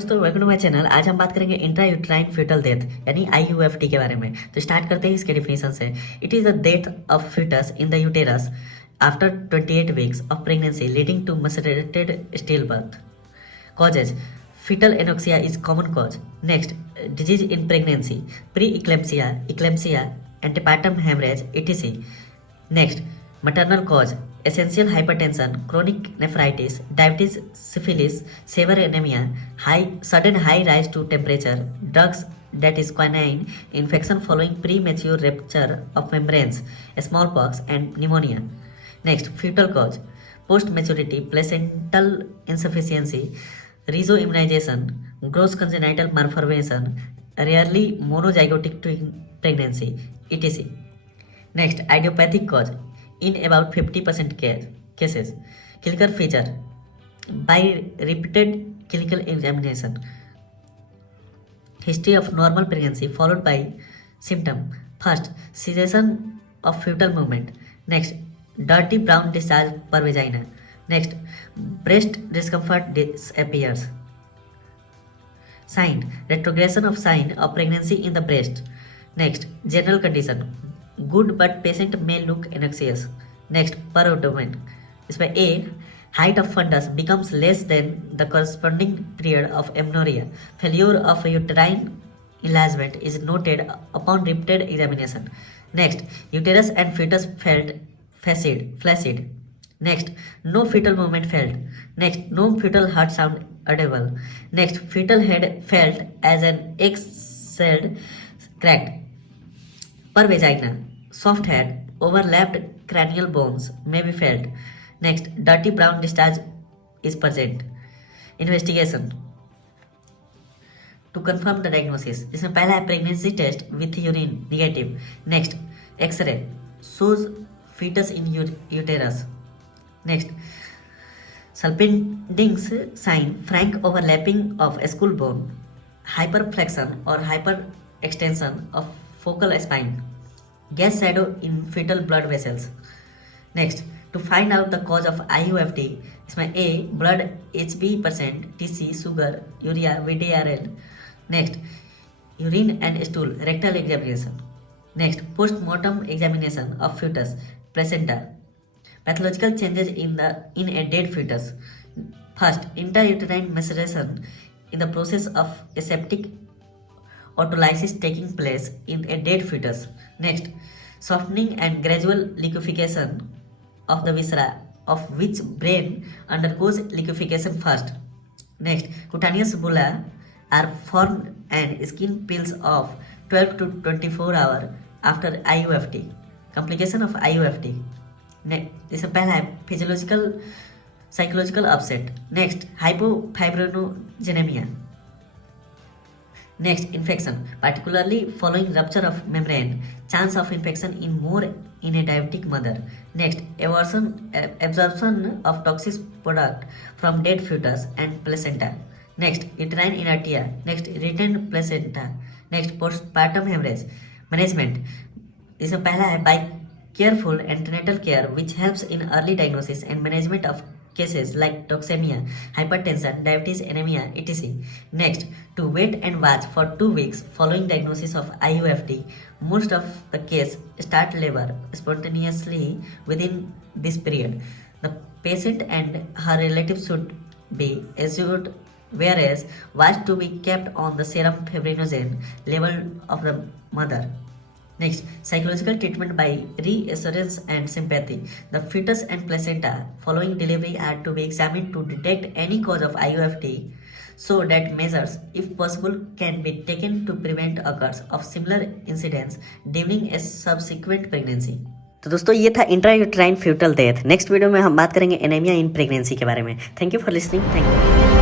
दोस्तों, welcome to my channel. आज हम बात करेंगे इंट्रा यूट्राइन फ्यूटल डेथ यानी IUFD के बारे में। तो स्टार्ट करते हैं इसके डिफिनेशन से। It is the death of foetus in the uterus after 28 weeks of pregnancy leading to macerated still birth. Causes: fetal anoxia is common cause. Next, disease in pregnancy, pre-eclampsia, eclampsia, antepartum hemorrhage, etc. Next, maternal cause, essential hypertension, chronic nephritis, diabetes, syphilis, severe anemia, sudden high rise to temperature, drugs, that is quinine, infection following premature rupture of membranes, smallpox, and pneumonia. Next, fetal cause, post-maturity, placental insufficiency, rezo-immunization, gross congenital malformation, rarely monozygotic twin pregnancy, etc. Next, idiopathic cause in about 50% cases. Clinical feature: by repeated clinical examination, history of normal pregnancy followed by symptom. First, cessation of fetal movement. Next, dirty brown discharge per vagina. Next, breast discomfort disappears. Sign: retrogression of sign of pregnancy in the breast. Next, general condition: good but patient may look anxious. Next, per abdomen. इसमें A, height of fundus becomes less than the corresponding period of amenorrhea. Failure of uterine enlargement is noted upon repeated examination. Next, uterus and fetus felt flaccid. Next, no fetal movement felt. Next, no fetal heart sound audible. Next, fetal head felt as an egg-shelled cracked. Per vagina, soft head, overlapped cranial bones may be felt. Next, dirty brown discharge is present. Investigation to confirm the diagnosis. इसमें पहला है pregnancy test with urine negative. Next, X-ray shows fetus in uterus. Next, Salping's sign, frank overlapping of skull bone, hyperflexion or hyperextension of focal spine, gas shadow in fetal blood vessels. Next, to find out the cause of I.U.F.D, इसमें A, blood Hb%, TC, sugar, urea, VDRL. Next, urine and stool, rectal examination. Next, post-mortem examination of fetus, placenta. Pathological changes in a dead fetus. First, intrauterine maceration in the process of aseptic autolysis taking place in a dead fetus. Next, softening and gradual liquefaction of the viscera, of which brain undergoes liquefaction first. Next, cutaneous bulla are formed and skin peels off 12 to 24 hours after I.U.F.D. Complication of I.U.F.D. इसमें पहला है physiological psychological upset. Next, hypofibrinogenaemia. Next, infection particularly following rupture of membrane, chance of infection in more in a diabetic mother. Next, absorption of toxic product from dead fetus and placenta. Next, uterine inertia. Next, retained placenta. Next, postpartum hemorrhage. Management इसमें पहला है by careful antenatal care which helps in early diagnosis and management of cases like toxemia, hypertension, diabetes, anemia, etc. Next, to wait and watch for 2 weeks following diagnosis of I.U.F.D. Most of the case start labor spontaneously within this period. The patient and her relatives should be assured, whereas watch to be kept on the serum fibrinogen level of the mother. Next, psychological treatment by reassurance and sympathy. The fetus and placenta following delivery are to be examined to detect any cause of I.U.F.D. so that measures, if possible, can be taken to prevent occurrence of similar incidents during a subsequent pregnancy. तो दोस्तों, ये था intrauterine foetal death. Next video में हम बात करेंगे anaemia in pregnancy के बारे में. Thank you for listening. Thank you.